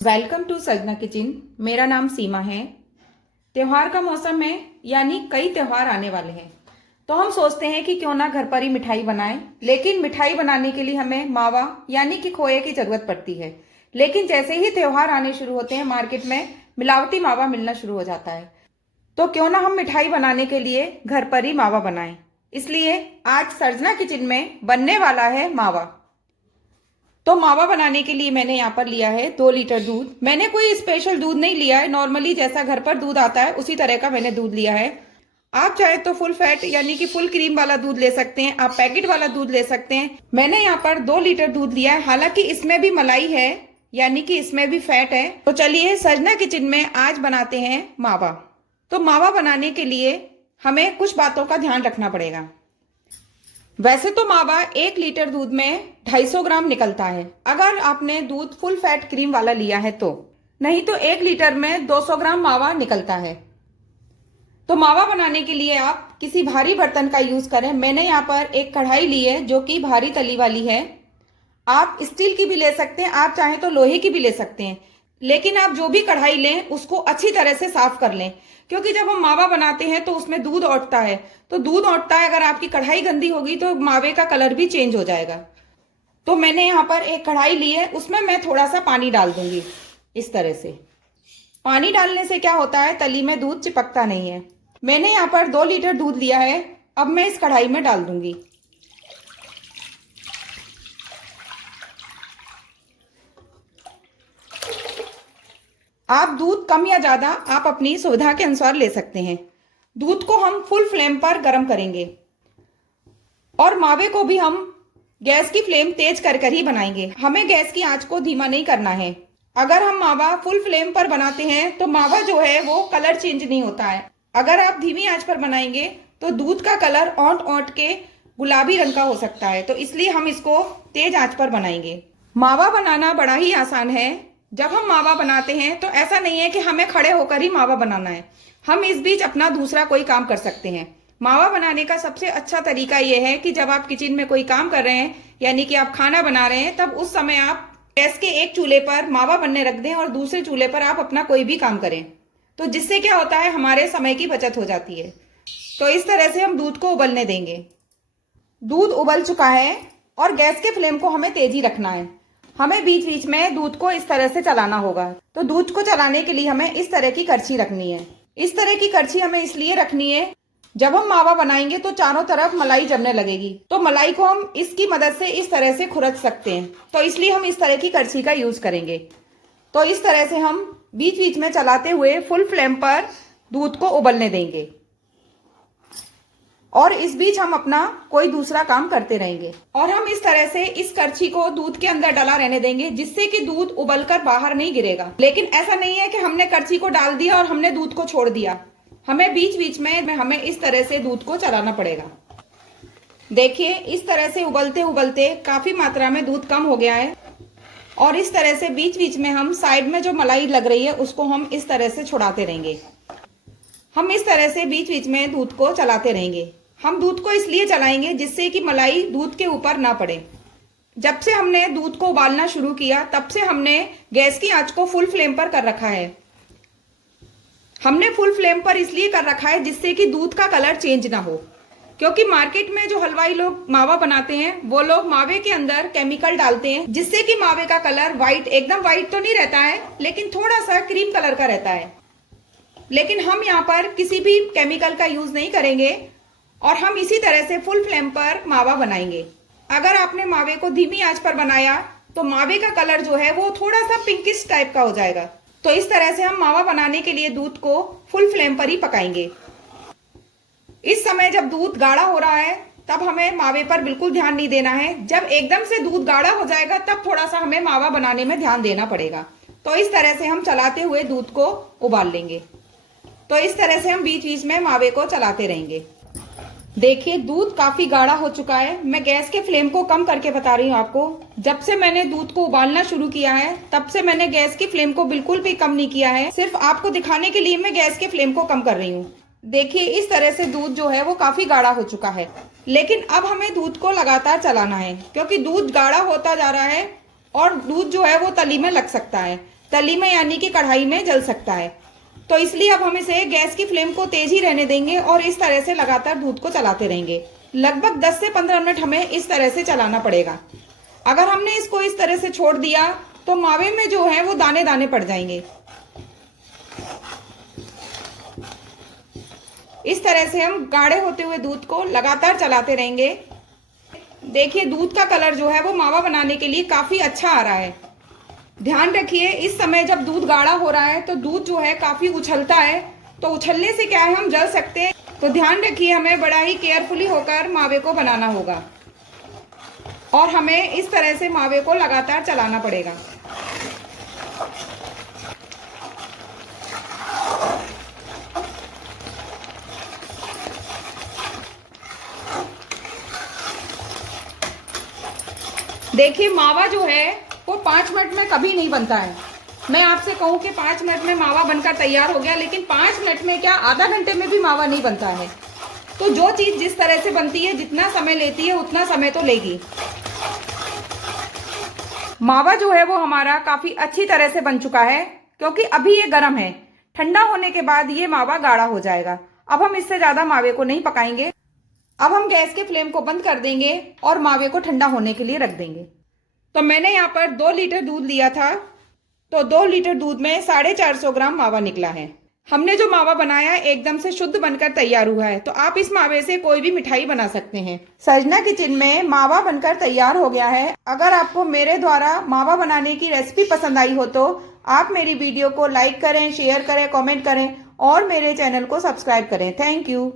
Welcome to सजना kitchen. मेरा नाम सीमा है। त्योहार का मौसम है, यानी कई त्योहार आने वाले हैं, तो हम सोचते हैं कि क्यों ना घर पर ही मिठाई बनाएं। लेकिन मिठाई बनाने के लिए हमें मावा यानी कि खोए की जरूरत पड़ती है। लेकिन जैसे ही त्योहार आने शुरू होते हैं, मार्केट में मिलावटी मावा मिलना शुरू हो जाता है। तो क्यों ना हम मिठाई बनाने के लिए घर पर ही मावा बनाएं। इसलिए आज सजना किचन में बनने वाला है मावा। तो मावा बनाने के लिए मैंने यहाँ पर लिया है 2 लीटर दूध। मैंने कोई स्पेशल दूध नहीं लिया है, नॉर्मली जैसा घर पर दूध आता है उसी तरह का मैंने दूध लिया है। आप चाहे तो फुल फैट यानी कि फुल क्रीम वाला दूध ले सकते हैं, आप पैकेट वाला दूध ले सकते हैं। मैंने यहाँ पर 2 लीटर दूध लिया है, हालांकि इसमें भी मलाई है यानी कि इसमें भी फैट है। तो चलिए सजना किचन में आज बनाते हैं मावा। तो मावा बनाने के लिए हमें कुछ बातों का ध्यान रखना पड़ेगा। वैसे तो मावा 1 लीटर दूध में 250 ग्राम निकलता है, अगर आपने दूध फुल फैट क्रीम वाला लिया है तो। नहीं तो 1 लीटर में 200 ग्राम मावा निकलता है। तो मावा बनाने के लिए आप किसी भारी बर्तन का यूज करें। मैंने यहाँ पर एक कढ़ाई ली है जो कि भारी तली वाली है। आप स्टील की भी ले सकते हैं, आप चाहें तो लोहे की भी ले सकते हैं। लेकिन आप जो भी कढ़ाई लें उसको अच्छी तरह से साफ कर लें, क्योंकि जब हम मावा बनाते हैं तो उसमें दूध औटता है। तो दूध औटता है, अगर आपकी कढ़ाई गंदी होगी तो मावे का कलर भी चेंज हो जाएगा। तो मैंने यहाँ पर एक कढ़ाई ली है, उसमें मैं थोड़ा सा पानी डाल दूंगी। इस तरह से पानी डालने से क्या होता है, तली में दूध चिपकता नहीं है। मैंने यहाँ पर 2 लीटर दूध लिया है, अब मैं इस कढ़ाई में डाल दूंगी। आप दूध कम या ज्यादा आप अपनी सुविधा के अनुसार ले सकते हैं। दूध को हम फुल फ्लेम पर गर्म करेंगे और मावे को भी हम गैस की फ्लेम तेज कर कर ही बनाएंगे। हमें गैस की आंच को धीमा नहीं करना है। अगर हम मावा फुल फ्लेम पर बनाते हैं तो मावा जो है वो कलर चेंज नहीं होता है। अगर आप धीमी आंच पर बनाएंगे तो दूध का कलर औंट औंट के गुलाबी रंग का हो सकता है। तो इसलिए हम इसको तेज आंच पर बनाएंगे। मावा बनाना बड़ा ही आसान है। जब हम मावा बनाते हैं तो ऐसा नहीं है कि हमें खड़े होकर ही मावा बनाना है, हम इस बीच अपना दूसरा कोई काम कर सकते हैं। मावा बनाने का सबसे अच्छा तरीका यह है कि जब आप किचन में कोई काम कर रहे हैं, यानी कि आप खाना बना रहे हैं, तब उस समय आप गैस के एक चूल्हे पर मावा बनने रख दें और दूसरे चूल्हे पर आप अपना कोई भी काम करें। तो जिससे क्या होता है, हमारे समय की बचत हो जाती है। तो इस तरह से हम दूध को उबलने देंगे। दूध उबल चुका है और गैस के फ्लेम को हमें तेजी रखना है। हमें बीच बीच में दूध को इस तरह से चलाना होगा। तो दूध को चलाने के लिए हमें इस तरह की करछी रखनी है। इस तरह की करछी हमें इसलिए रखनी है, जब हम मावा बनाएंगे तो चारों तरफ मलाई जमने लगेगी, तो मलाई को हम इसकी मदद से इस तरह से खुरच सकते हैं। तो इसलिए हम इस तरह की करछी का यूज करेंगे। तो इस तरह से हम बीच बीच में चलाते हुए फुल फ्लेम पर दूध को उबलने देंगे और इस बीच हम अपना कोई दूसरा काम करते रहेंगे। और हम इस तरह से इस करछी को दूध के अंदर डला रहने देंगे, जिससे कि दूध उबलकर बाहर नहीं गिरेगा। लेकिन ऐसा नहीं है कि हमने करछी को डाल दिया और हमने दूध को छोड़ दिया। हमें बीच बीच में हमें इस तरह से दूध को चलाना पड़ेगा। देखिए, इस तरह से उबलते उबलते काफी मात्रा में दूध कम हो गया है और इस तरह से बीच बीच में हम साइड में जो मलाई लग रही है उसको हम इस तरह से छुड़ाते रहेंगे। हम इस तरह से बीच बीच में दूध को चलाते रहेंगे। हम दूध को इसलिए चलाएंगे जिससे कि मलाई दूध के ऊपर ना पड़े। जब से हमने दूध को उबालना शुरू किया तब से हमने गैस की आंच को फुल फ्लेम पर कर रखा है। हमने फुल फ्लेम पर इसलिए कर रखा है जिससे कि दूध का कलर चेंज ना हो, क्योंकि मार्केट में जो हलवाई लोग मावा बनाते हैं वो लोग मावे के अंदर केमिकल डालते हैं, जिससे कि मावे का कलर व्हाइट, एकदम व्हाइट तो नहीं रहता है लेकिन थोड़ा सा क्रीम कलर का रहता है। लेकिन हम यहाँ पर किसी भी केमिकल का यूज नहीं करेंगे और हम इसी तरह से फुल फ्लेम पर मावा बनाएंगे। अगर आपने मावे को धीमी आंच पर बनाया तो मावे का कलर जो है वो थोड़ा सा पिंकिश टाइप का हो जाएगा। तो इस तरह से हम मावा बनाने के लिए दूध को फुल फ्लेम पर ही पकाएंगे। इस समय जब दूध गाढ़ा हो रहा है तब हमें मावे पर बिल्कुल ध्यान नहीं देना है। जब एकदम से दूध गाढ़ा हो जाएगा तब थोड़ा सा हमें मावा बनाने में ध्यान देना पड़ेगा। तो इस तरह से हम चलाते हुए दूध को उबाल लेंगे। तो इस तरह से हम बीच बीच में मावे को चलाते रहेंगे। देखिए, दूध काफी गाढ़ा हो चुका है। मैं गैस के फ्लेम को कम करके बता रही हूँ आपको। जब से मैंने दूध को उबालना शुरू किया है तब से मैंने गैस की फ्लेम को बिल्कुल भी कम नहीं किया है। सिर्फ आपको दिखाने के लिए मैं गैस के फ्लेम को कम कर रही हूँ। देखिए, इस तरह से दूध जो है वो काफी गाढ़ा हो चुका है। लेकिन अब हमें दूध को लगातार चलाना है, क्योंकि दूध गाढ़ा होता जा रहा है और दूध जो है वो तली में लग सकता है। तली में यानी कि कढ़ाई में जल सकता है। तो इसलिए अब हम इसे गैस की फ्लेम को तेज ही रहने देंगे और इस तरह से लगातार दूध को चलाते रहेंगे। लगभग 10 से 15 मिनट हमें इस तरह से चलाना पड़ेगा। अगर हमने इसको इस तरह से छोड़ दिया तो मावे में जो है वो दाने दाने पड़ जाएंगे। इस तरह से हम गाढ़े होते हुए दूध को लगातार चलाते रहेंगे। देखिए दूध का कलर जो है वो मावा बनाने के लिए काफी अच्छा आ रहा है। ध्यान रखिए इस समय जब दूध गाढ़ा हो रहा है तो दूध जो है काफी उछलता है, तो उछलने से क्या है हम जल सकते हैं। तो ध्यान रखिए हमें बड़ा ही केयरफुली होकर मावे को बनाना होगा और हमें इस तरह से मावे को लगातार चलाना पड़ेगा। देखिए मावा जो है वो 5 मिनट में कभी नहीं बनता है। मैं आपसे कहूं कि 5 मिनट में मावा बनकर तैयार हो गया, लेकिन 5 मिनट में क्या आधा घंटे में भी मावा नहीं बनता है। तो जो चीज जिस तरह से बनती है, जितना समय लेती है उतना समय तो लेगी। मावा जो है वो हमारा काफी अच्छी तरह से बन चुका है, क्योंकि अभी ये गर्म है। ठंडा होने के बाद ये मावा गाढ़ा हो जाएगा। अब हम इससे ज्यादा मावे को नहीं पकाएंगे। अब हम गैस के फ्लेम को बंद कर देंगे और मावे को ठंडा होने के लिए रख देंगे। तो मैंने यहाँ पर 2 लीटर दूध लिया था, तो 2 लीटर दूध में 450 ग्राम मावा निकला है। हमने जो मावा बनाया एकदम से शुद्ध बनकर तैयार हुआ है। तो आप इस मावे से कोई भी मिठाई बना सकते हैं। सजना किचन में मावा बनकर तैयार हो गया है। अगर आपको मेरे द्वारा मावा बनाने की रेसिपी पसंद आई हो तो आप मेरी वीडियो को लाइक करें, शेयर करें, कमेंट करें और मेरे चैनल को सब्सक्राइब करें। Thank you.